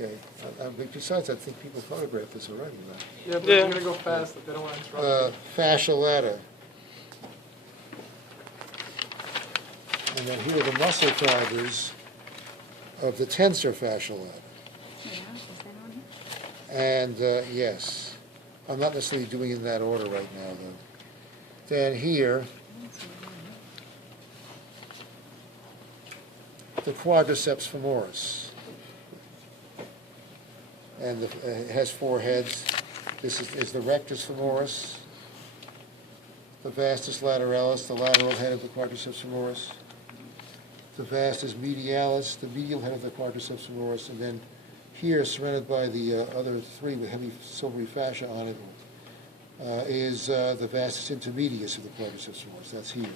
Okay. But besides, I think people photographed this already, right? Yeah, but they're gonna go fast, they don't want to interrupt. Fascia lata. And then here are the muscle fibers of the tensor fascia lata. Yeah, is that on here? And, yes, I'm not necessarily doing it in that order right now, though. Then here, the quadriceps femoris. And it has 4 heads. This is the rectus femoris, the vastus lateralis, the lateral head of the quadriceps femoris, the vastus medialis, the medial head of the quadriceps femoris, and then here, surrounded by the other 3 with heavy silvery fascia on it, is the vastus intermedius of the quadriceps femoris. That's here,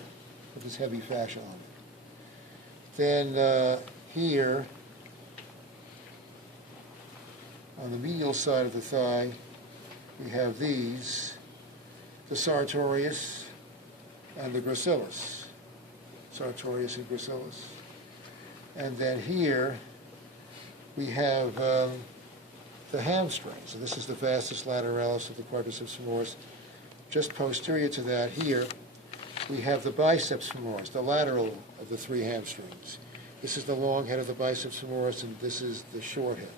with this heavy fascia on it. Then here, on the medial side of the thigh, we have these, the sartorius and the gracilis. Sartorius and gracilis. And then here, we have the hamstring. So this is the vastus lateralis of the quadriceps femoris. Just posterior to that here, we have the biceps femoris, the lateral of the 3 hamstrings. This is the long head of the biceps femoris, and this is the short head.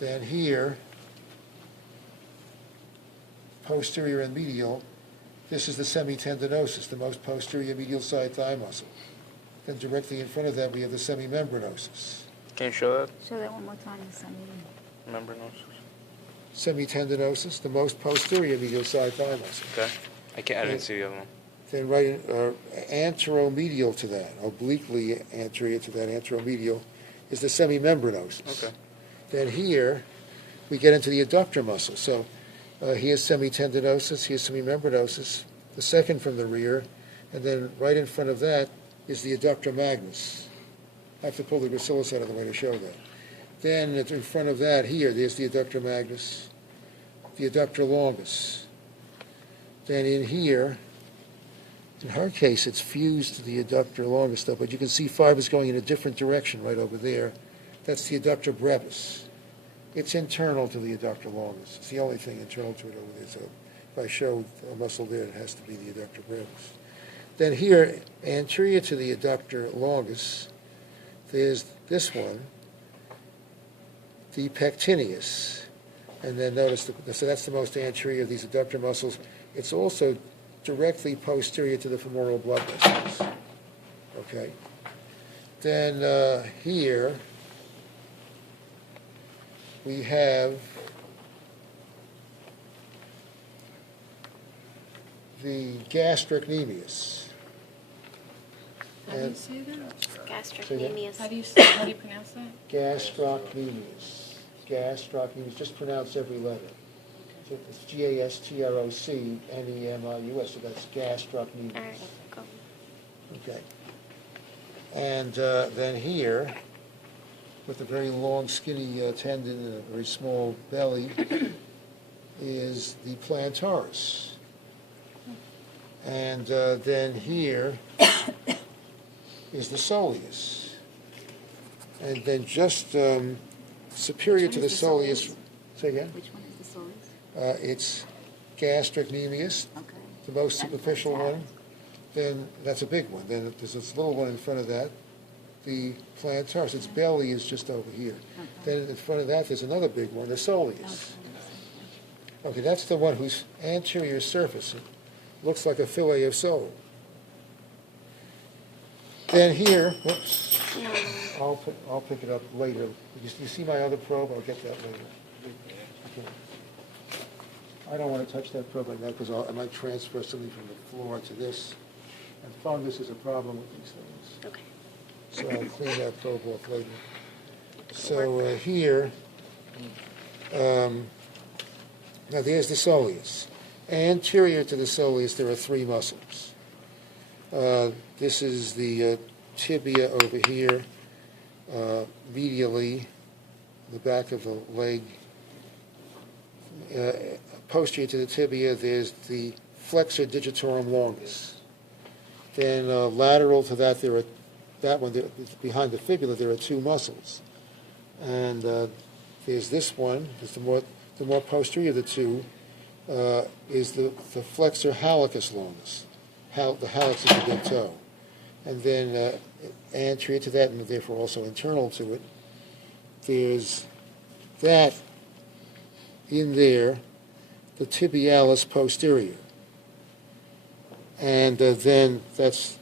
Then here, posterior and medial, this is the semitendinosus, the most posterior medial side thigh muscle. Then directly in front of that, we have the semimembranosus. Can you show that? Show that one more time, Membranosus. Semitendinosus, the most posterior medial side thigh muscle. Okay. I didn't see the other one. Then right anteromedial to that, obliquely anterior to that, anteromedial, is the semimembranosus. Okay. Then here, we get into the adductor muscle. So here's semitendinosus, here's semimembranosus, the second from the rear, and then right in front of that is the adductor magnus. I have to pull the gracilis out of the way to show that. Then in front of that here, there's the adductor magnus, the adductor longus. Then in here, in her case, it's fused to the adductor longus, though, but you can see fibers going in a different direction right over there. That's the adductor brevis. It's internal to the adductor longus. It's the only thing internal to it over there. So if I show a muscle there, it has to be the adductor brevis. Then here, anterior to the adductor longus, there's this one, the pectineus. And then notice, so that's the most anterior of these adductor muscles. It's also directly posterior to the femoral blood vessels. Okay? Then here, we have the gastrocnemius. How do you say that? Gastrocnemius. How do you pronounce that? Gastrocnemius. Gastrocnemius. Just pronounce every letter. So it's Gastrocnemius. So that's gastrocnemius. All right, go. Okay. And then here, with a very long, skinny tendon and a very small belly, is the plantaris. And then here is the soleus. And then just superior to the soleus, say again? Which one is the soleus? It's gastrocnemius, Okay. the most superficial one. Then that's a big one. Then there's this little one in front of that, the plantaris. Its belly is just over here. Then in front of that, there's another big one, the soleus. Okay, that's the one whose anterior surface looks like a fillet of sole. Then here, whoops, I'll pick it up later. You see my other probe? I'll get that later. Okay. I don't want to touch that probe like that because I might transfer something from the floor to this. And fungus is a problem with these things. Okay. So I'll clean that probe off later. So here, now there's the soleus. Anterior to the soleus, there are 3 muscles. This is the tibia over here, medially, the back of the leg. Posterior to the tibia, there's the flexor digitorum longus. Then lateral to that, behind the fibula, there are 2 muscles. And there's this one, is the more posterior of the two, is the flexor hallucis longus. The hallux is the big toe. And then anterior to that, and therefore also internal to it, there's that in there, the tibialis posterior. And then that's